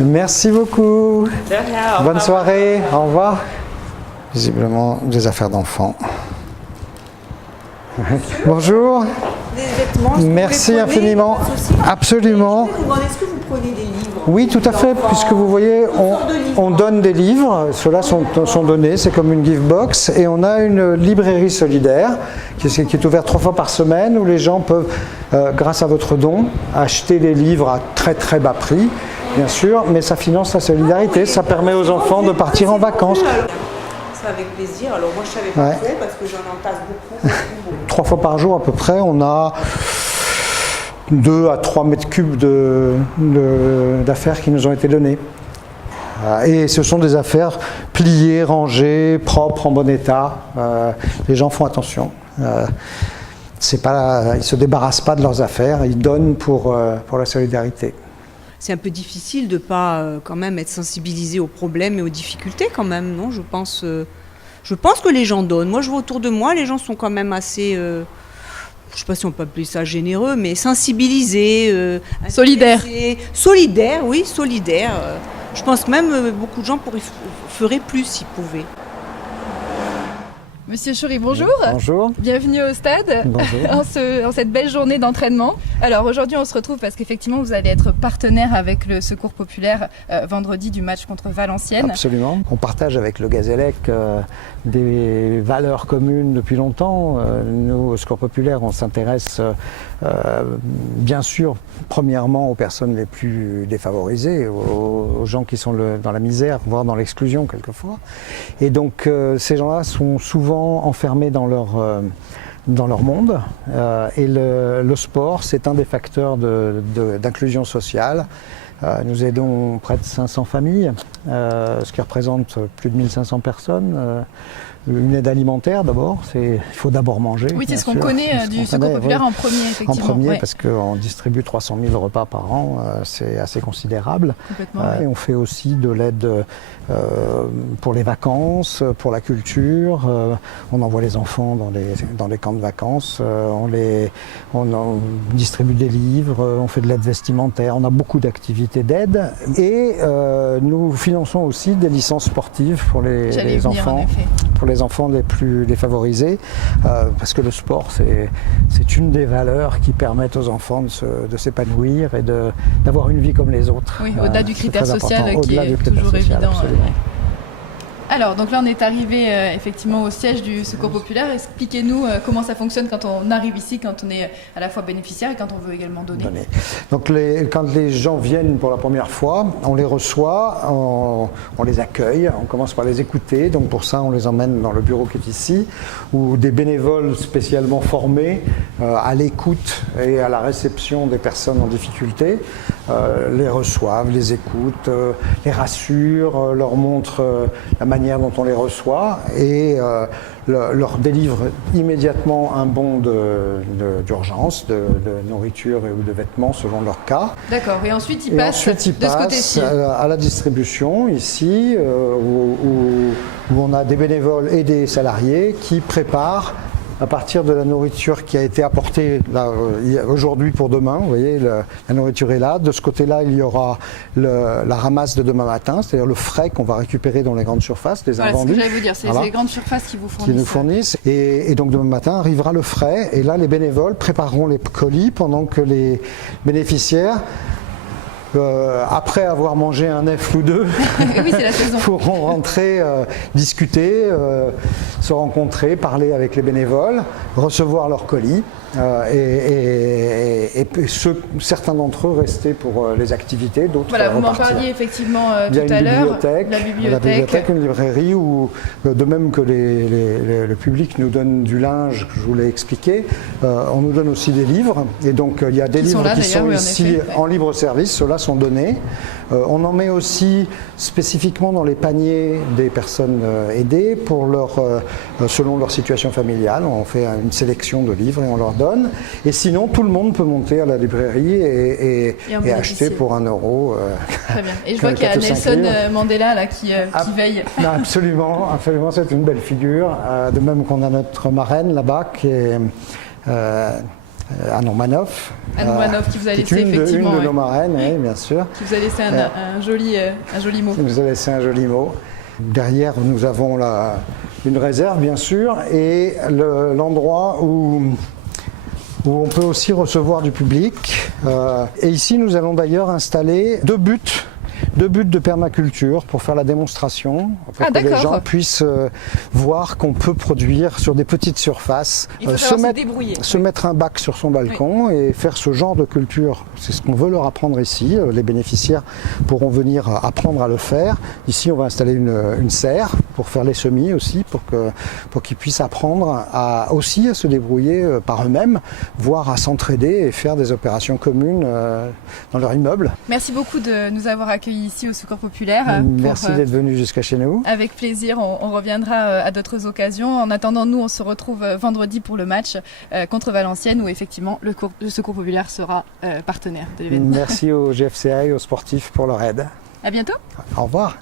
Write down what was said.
Merci beaucoup. De rien, Bonne soirée. Au revoir. Visiblement des affaires d'enfants. Bonjour. Des vêtements. Merci infiniment. Absolument. Je vais vous demander, est-ce que vous prenez des livres? Oui, tout à fait, puisque vous voyez, on donne des livres, ceux-là sont donnés, c'est comme une gift box, et on a une librairie solidaire qui est ouverte 3 fois par semaine, où les gens peuvent, grâce à votre don, acheter des livres à très très bas prix, bien sûr, mais ça finance la solidarité, ça permet aux enfants de partir en vacances. C'est avec plaisir. Alors moi je savais pas trop parce que j'en entasse beaucoup. 3 fois par jour à peu près, on a 2 à 3 mètres cubes d'affaires qui nous ont été données. Et ce sont des affaires pliées, rangées, propres, en bon état. Les gens font attention. Ils ne se débarrassent pas de leurs affaires, ils donnent pour la solidarité. C'est un peu difficile de ne pas quand même être sensibilisé aux problèmes et aux difficultés quand même, non? Je pense que les gens donnent. Moi je vois autour de moi, les gens sont quand même assez... je ne sais pas si on peut appeler ça généreux, mais sensibilisés. Solidaires. Solidaires, oui, solidaires. Je pense que même beaucoup de gens feraient plus s'ils pouvaient. Monsieur Choury, bonjour. Bonjour. Bienvenue au stade. Bonjour. en cette belle journée d'entraînement. Alors aujourd'hui on se retrouve parce qu'effectivement vous allez être partenaire avec le Secours Populaire vendredi du match contre Valenciennes. Absolument. On partage avec le Gazélec des valeurs communes depuis longtemps. Nous, au Secours Populaire, on s'intéresse bien sûr premièrement aux personnes les plus défavorisées, aux gens qui sont dans la misère, voire dans l'exclusion quelquefois. Et donc ces gens-là sont souvent enfermés dans leur monde et le sport, c'est un des facteurs d'inclusion sociale. Nous aidons près de 500 familles, ce qui représente plus de 1500 personnes. Une aide alimentaire d'abord, il faut d'abord manger. Oui, c'est ce qu'on connaît du Secours Populaire en premier, effectivement. En premier, parce qu'on distribue 300 000 repas par an, c'est assez considérable. Et on fait aussi de l'aide pour les vacances, pour la culture. On envoie les enfants dans les camps de vacances, on distribue des livres, on fait de l'aide vestimentaire, on a beaucoup d'activités d'aide. Et nous finançons aussi des licences sportives pour les enfants. Pour les enfants les plus défavorisés, parce que le sport, c'est une des valeurs qui permettent aux enfants de s'épanouir et d'avoir une vie comme les autres. Oui, au-delà du critère social qui est toujours évident. Alors, donc là, on est arrivé effectivement au siège du Secours Populaire. Expliquez-nous comment ça fonctionne quand on arrive ici, quand on est à la fois bénéficiaire et quand on veut également donner. Donc, quand les gens viennent pour la première fois, on les reçoit, on les accueille, on commence par les écouter. Donc, pour ça, on les emmène dans le bureau qui est ici, où des bénévoles spécialement formés à l'écoute et à la réception des personnes en difficulté les reçoivent, les écoutent, les rassurent, leur montrent la manière dont on les reçoit et leur délivre immédiatement un bon d'urgence, de nourriture ou de vêtements selon leur cas. D'accord, et ensuite ils passent de ce côté-ci à la distribution ici où on a des bénévoles et des salariés qui préparent à partir de la nourriture qui a été apportée aujourd'hui pour demain. Vous voyez, la nourriture est là. De ce côté-là, il y aura la ramasse de demain matin, c'est-à-dire le frais qu'on va récupérer dans les grandes surfaces, les invendus. C'est ce que j'allais vous dire, c'est les grandes surfaces qui vous fournissent. Qui nous fournissent. Et donc demain matin arrivera le frais. Et là, les bénévoles prépareront les colis pendant que les bénéficiaires, après avoir mangé un œuf ou deux, oui, c'est la saison. pourront rentrer, discuter, se rencontrer, parler avec les bénévoles, recevoir leurs colis et certains d'entre eux rester pour les activités, d'autres voilà, vous m'en repartir. parliez effectivement tout à l'heure. La bibliothèque, une librairie où, de même que le public nous donne du linge, que je vous l'ai expliqué, on nous donne aussi des livres. Et donc il y a des livres qui sont ici en libre service, ceux-là sont donnés. On en met aussi spécifiquement dans les paniers des personnes aidées selon leur situation familiale. On fait une sélection de livres et on leur donne. Et sinon, tout le monde peut monter à la librairie et acheter pour 1 euro. Très bien. Et je vois qu'il y a Nelson Mandela là, qui veille. Absolument, absolument, c'est une belle figure. De même qu'on a notre marraine là-bas qui est Anne Romanoff. Anne Romanoff qui vous a laissé une effectivement. Une de nos marraines, oui, bien sûr. Qui vous a laissé un joli mot. Qui nous a laissé un joli mot. Derrière, nous avons une réserve, bien sûr, et l'endroit où on peut aussi recevoir du public. Et ici, nous allons d'ailleurs installer deux buts de permaculture pour faire la démonstration, pour que les gens puissent voir qu'on peut produire sur des petites surfaces, se mettre un bac sur son balcon et faire ce genre de culture. C'est ce qu'on veut leur apprendre ici. Les bénéficiaires pourront venir apprendre à le faire. Ici, on va installer une serre pour faire les semis aussi, pour qu'ils puissent apprendre aussi à se débrouiller par eux-mêmes, voire à s'entraider et faire des opérations communes dans leur immeuble. Merci beaucoup de nous avoir accueillis ici au Secours Populaire. Merci d'être venu jusqu'à chez nous. Avec plaisir, on reviendra à d'autres occasions. En attendant, nous, on se retrouve vendredi pour le match contre Valenciennes où effectivement le Secours Populaire sera partenaire de l'événement. Merci au GFCA et aux sportifs pour leur aide. À bientôt. Au revoir.